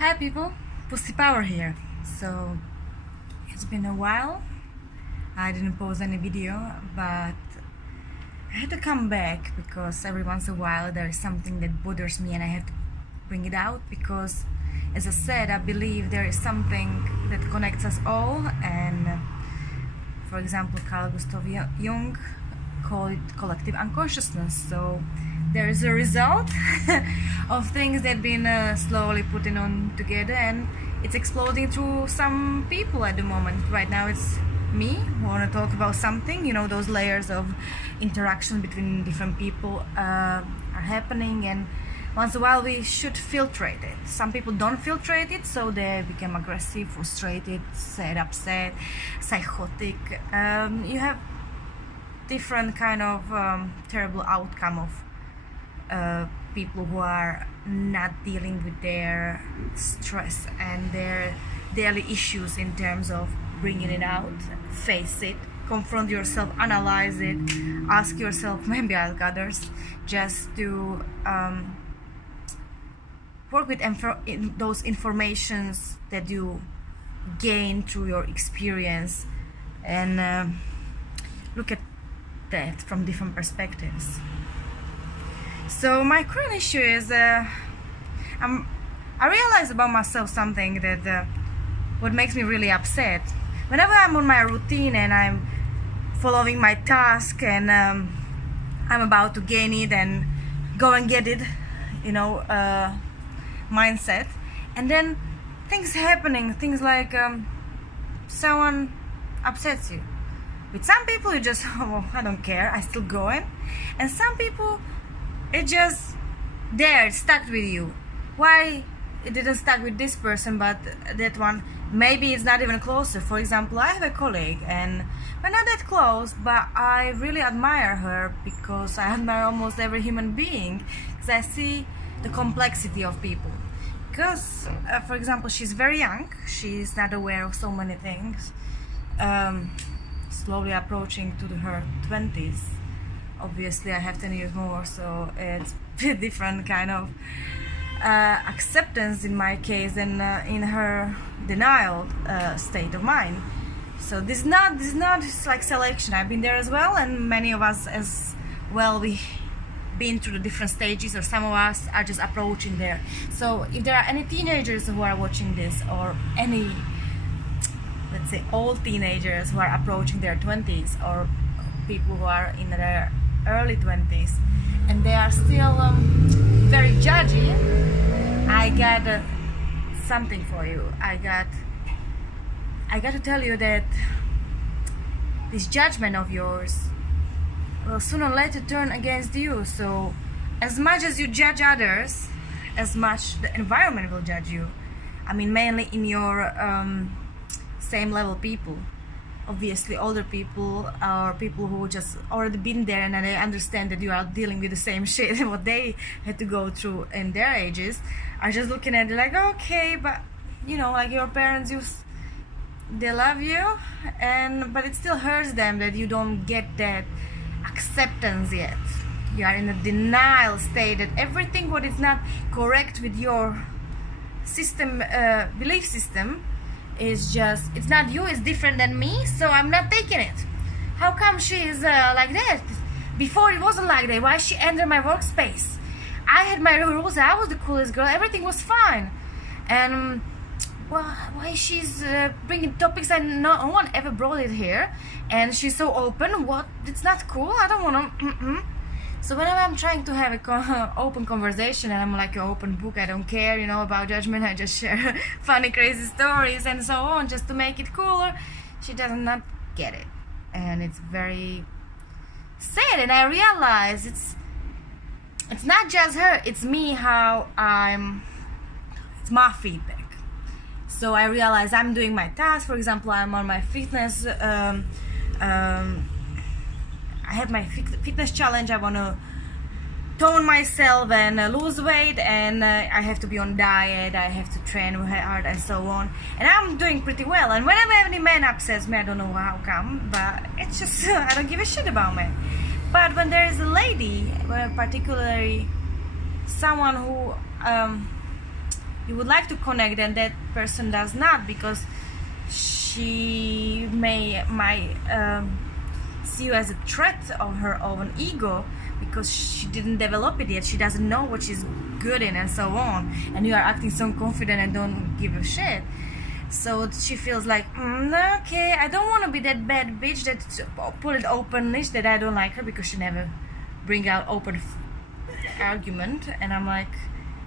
Hi people, Pussy Power here. So it's been a while. I didn't post any video, but I had to come back because every once in a while there is something that bothers me and I have to bring it out because, as I said, I believe there is something that connects us all, and for example Carl Gustav Jung called it collective unconsciousness. So there is a result of things that have been slowly putting on together, and it's exploding through some people at the moment. Right now it's me who want to talk about something, those layers of interaction between different people are happening, and once in a while we should filtrate it. Some people don't filtrate it, so they become aggressive, frustrated, sad, upset, psychotic. You have different kind of terrible outcome of people who are not dealing with their stress and their daily issues in terms of bringing it out, face it, confront yourself, analyze it, ask yourself, maybe ask others, just to work with those informations that you gain through your experience, and look at that from different perspectives. So my current issue is I realize about myself something that what makes me really upset. Whenever I'm on my routine and I'm following my task and I'm about to gain it and go and get it, mindset, and then things happening, things like someone upsets you. With some people you just, oh, I don't care, I still going, and some people it just there, it's stuck with you. Why it didn't stuck with this person but that one? Maybe it's not even closer. For example, I have a colleague and we're not that close, but I really admire her because I admire almost every human being, because I see the complexity of people. Because for example, she's very young, she's not aware of so many things, slowly approaching to her 20s. Obviously I have 10 years more, so it's a different kind of acceptance in my case than in her denial state of mind. So this is not like selection. I've been there as well, and many of us as well, we been through the different stages, or some of us are just approaching there. So if there are any teenagers who are watching this, or any, let's say, old teenagers who are approaching their 20s, or people who are in their early 20s and they are still very judgy, I got something for you. I got to tell you that this judgment of yours will sooner or later turn against you. So as much as you judge others, as much the environment will judge you. I mean, mainly in your same level people. Obviously older people, or people who just already been there and they understand that you are dealing with the same shit what they had to go through in their ages, are just looking at it like, okay, but like your parents, they love you, but it still hurts them that you don't get that acceptance yet. You are in a denial state that everything what is not correct with your system, belief system, is just, it's not you, it's different than me, so I'm not taking it. How come she is like that? Before it wasn't like that. Why she entered my workspace? I had my rules, I was the coolest girl, everything was fine. And why she's bringing topics and no one ever brought it here, and she's so open? What? It's not cool, I don't want to. So whenever I'm trying to have a open conversation, and I'm like an open book, I don't care, about judgment, I just share funny, crazy stories and so on, just to make it cooler, she does not get it. And it's very sad, and I realize it's not just her, it's me, it's my feedback. So I realize I'm doing my task. For example, I'm on my fitness, I have my fitness challenge. I want to tone myself and lose weight, and I have to be on diet, I have to train hard and so on, and I'm doing pretty well. And whenever any man upsets me, I don't know how come, but it's just I don't give a shit about men. But when there is a lady, particularly someone who you would like to connect and that person does not, because she might see you as a threat of her own ego, because she didn't develop it yet, she doesn't know what she's good in and so on, and you are acting so confident and don't give a shit. So she feels like, okay, I don't want to be that bad bitch that put it openish that I don't like her, because she never bring out open argument. And I'm like,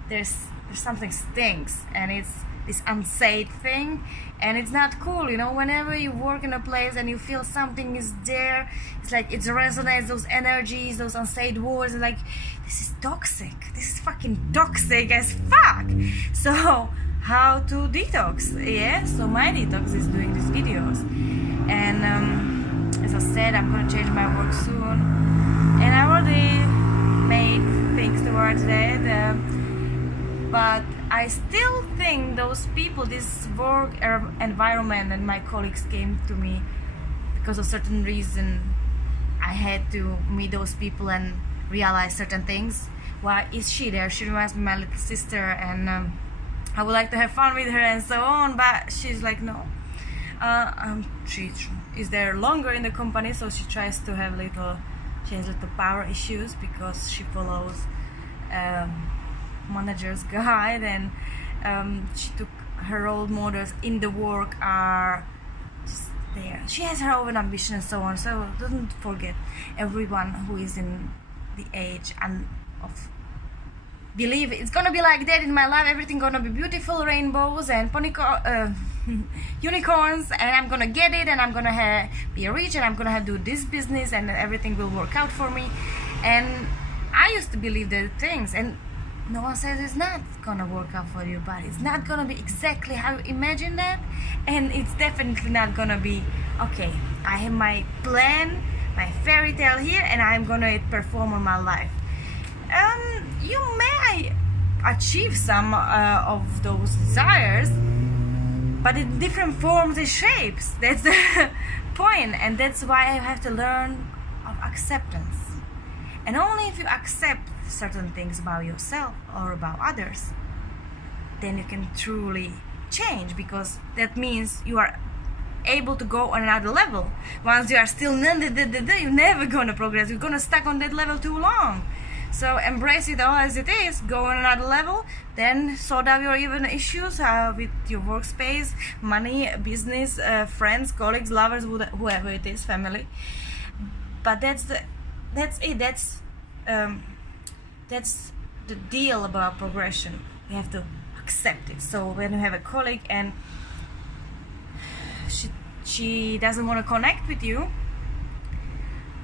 there's something stinks, and it's this unsaid thing, and it's not cool, you know. Whenever you work in a place and you feel something is there, it's like it resonates, those energies, those unsaid words, and like, this is toxic, this is fucking toxic as fuck. So how to detox? Yeah, so my detox is doing these videos, and as I said, I'm gonna change my work soon, and I already made things towards that, but I still think those people, this work environment, and my colleagues came to me because of certain reason. I had to meet those people and realize certain things. Why is she there? She reminds me of my little sister, and I would like to have fun with her and so on, but she's like, no. She is there longer in the company, so she tries to have she has little power issues because she follows manager's guide, and she took her role models in the work are just there. She has her own ambition and so on, so don't forget, everyone who is in the age and of believe it's gonna be like that in my life, everything gonna be beautiful, rainbows and unicorns, and I'm gonna get it, and I'm gonna be rich, and I'm gonna do this business, and everything will work out for me. And I used to believe the things, and no one says it's not gonna work out for you, but it's not gonna be exactly how you imagine that, and it's definitely not gonna be, okay, I have my plan, my fairy tale here, and I'm gonna perform on my life. You may achieve some of those desires, but in different forms and shapes. That's the point, and that's why I have to learn of acceptance. And only if you accept certain things about yourself or about others, then you can truly change, because that means you are able to go on another level. Once you are still you're never gonna progress, you're gonna stuck on that level too long. So embrace it all as it is, go on another level, then sort out your even issues with your workspace, money, business, friends, colleagues, lovers, whoever it is, family. But that's it. That's the deal about progression. You have to accept it. So when you have a colleague and she doesn't want to connect with you,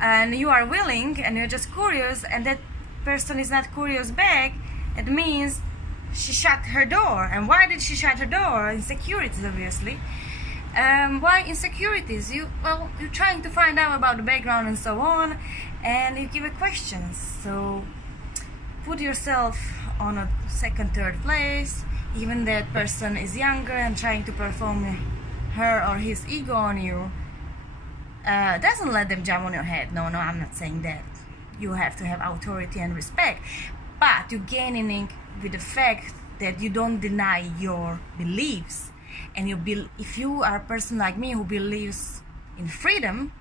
and you are willing, and you're just curious, and that person is not curious back, it means she shut her door. And why did she shut her door? Insecurities, obviously. Why insecurities? You're trying to find out about the background and so on, and you give it questions. So put yourself on a second, third place. Even that person is younger and trying to perform her or his ego on you. Doesn't let them jump on your head. No, I'm not saying that. You have to have authority and respect, but you're gaining with the fact that you don't deny your beliefs. And if you are a person like me who believes in freedom,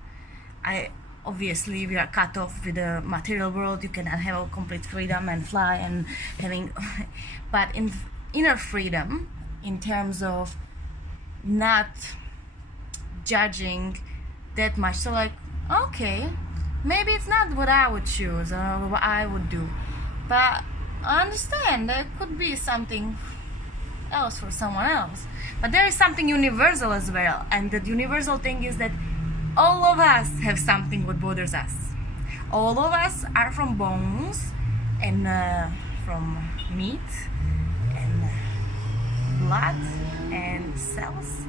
obviously we are cut off with the material world. You cannot have a complete freedom and fly and having, but in inner freedom, in terms of not judging that much. So like, okay, maybe it's not what I would choose or what I would do, but I understand there could be something else for someone else. But there is something universal as well, and the universal thing is that all of us have something what bothers us. All of us are from bones and from meat and blood and cells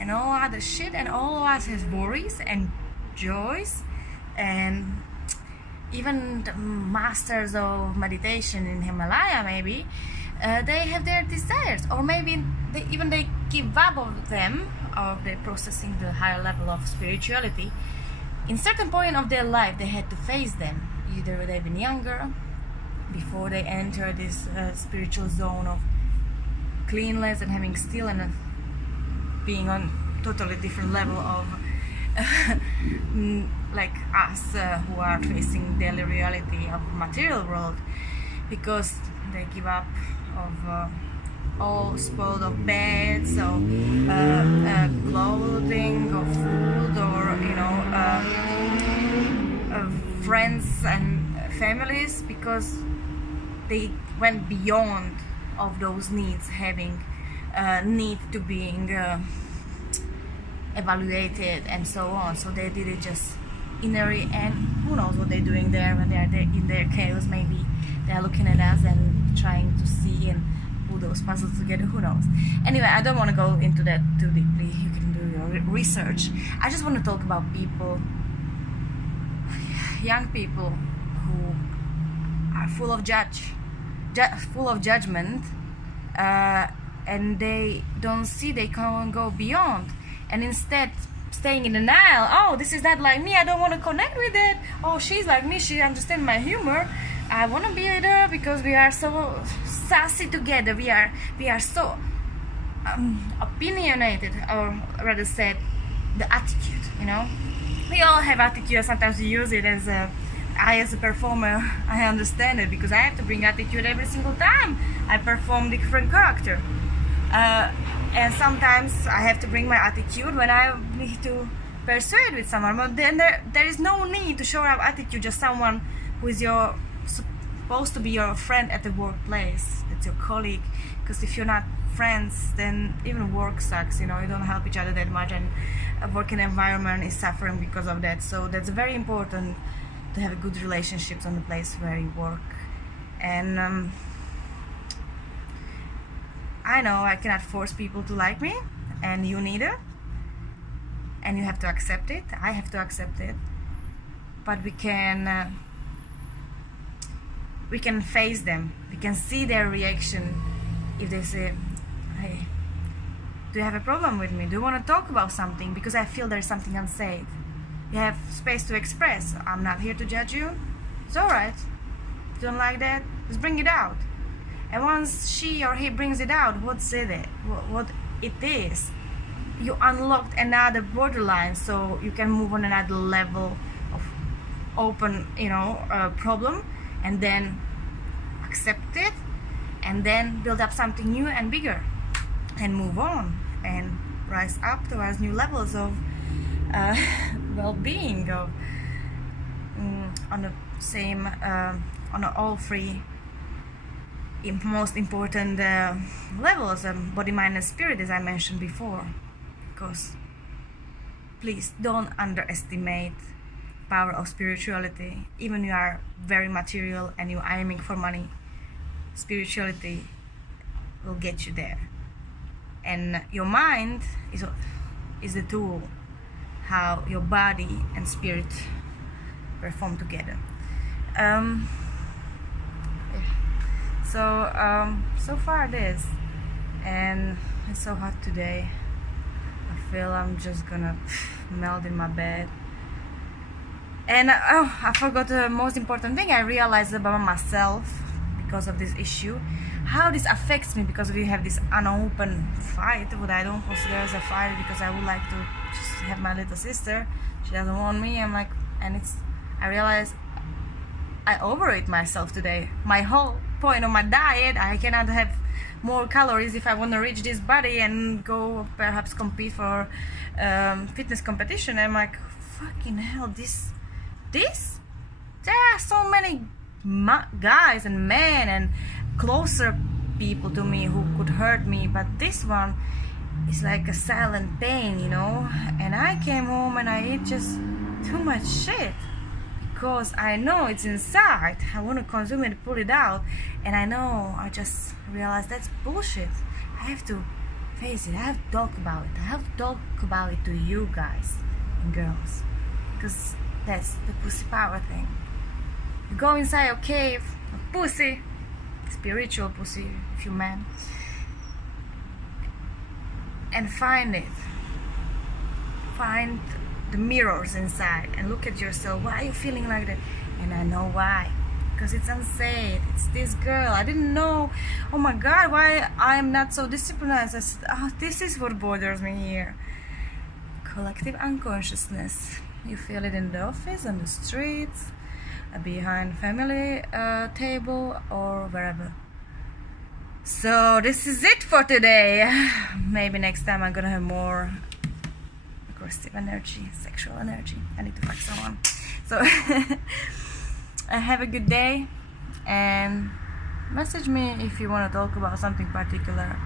and all other shit, and all of us has worries and joys. And even the masters of meditation in Himalaya, maybe they have their desires, or maybe they give up of them, or they're processing the higher level of spirituality. In certain point of their life, they had to face them. Either they've been younger, before they enter this spiritual zone of cleanliness and having still and being on totally different level of like us who are facing daily reality of material world, because they give up of all spoiled of beds or clothing or food or friends and families, because they went beyond of those needs, having need to being evaluated and so on. So they did it just innery, and who knows what they're doing there when they're in their chaos. Maybe they're looking at us and trying to see and pull those puzzles together, who knows. Anyway, I don't want to go into that too deeply. You can do your research. I just want to talk about people, young people who are full of judgment, and they don't see they can't go beyond, and instead staying in denial. Oh, this is not like me, I don't want to connect with it. Oh, she's like me, she understands my humor, I want to be with her because we are so sassy together, we are so opinionated, or rather said, the attitude, we all have attitude. Sometimes we use it as a performer, I understand it, because I have to bring attitude every single time I perform different character, and sometimes I have to bring my attitude when I need to persuade with someone. But then there is no need to show up attitude just someone who is supposed to be your friend at the workplace, that's your colleague, because if you're not friends, then even work sucks, you don't help each other that much, and a working environment is suffering because of that. So that's very important to have good relationships on the place where you work. And I know I cannot force people to like me, and you neither, and you have to accept it, I have to accept it, but we can face them, we can see their reaction. If they say, hey, do you have a problem with me, do you want to talk about something, because I feel there's something unsaid, you have space to express, I'm not here to judge you, it's alright, if you don't like that, just bring it out. And once she or he brings it out, what it is, you unlocked another borderline, so you can move on another level of open problem, and then accept it, and then build up something new and bigger, and move on and rise up towards new levels of well-being, of on the same on all three most important levels, body, mind and spirit, as I mentioned before. Because please don't underestimate power of spirituality. Even you are very material and you are aiming for money, spirituality will get you there. And your mind is the tool how your body and spirit perform together. So far this, and it's so hot today. I feel I'm just gonna melt in my bed. And I forgot the most important thing I realized about myself because of this issue, how this affects me, because we have this unopened fight, what I don't consider as a fight, because I would like to just have my little sister. She doesn't want me. I realize I overate myself today. My whole point of my diet, I cannot have more calories if I want to reach this body and go perhaps compete for fitness competition. I'm like, fucking hell, this there are so many guys and men and closer people to me who could hurt me, but this one is like a silent pain, and I came home and I ate just too much shit, because I know it's inside, I want to consume it, pull it out, and I just realized that's bullshit. I have to face it, I have to talk about it, I have to talk about it to you guys and girls, because that's the pussy power thing. You go inside your cave of pussy, spiritual pussy if you man, and find the mirrors inside and look at yourself. Why are you feeling like that? And I know why, because it's unsaid. It's this girl. I didn't know. Oh my God, why I'm not so disciplined? I said, oh, this is what bothers me here. Collective unconsciousness. You feel it in the office, on the streets, behind family table, or wherever. So this is it for today. Maybe next time I'm gonna have more aggressive energy, sexual energy. I need to fuck someone. So have a good day, and message me if you want to talk about something particular.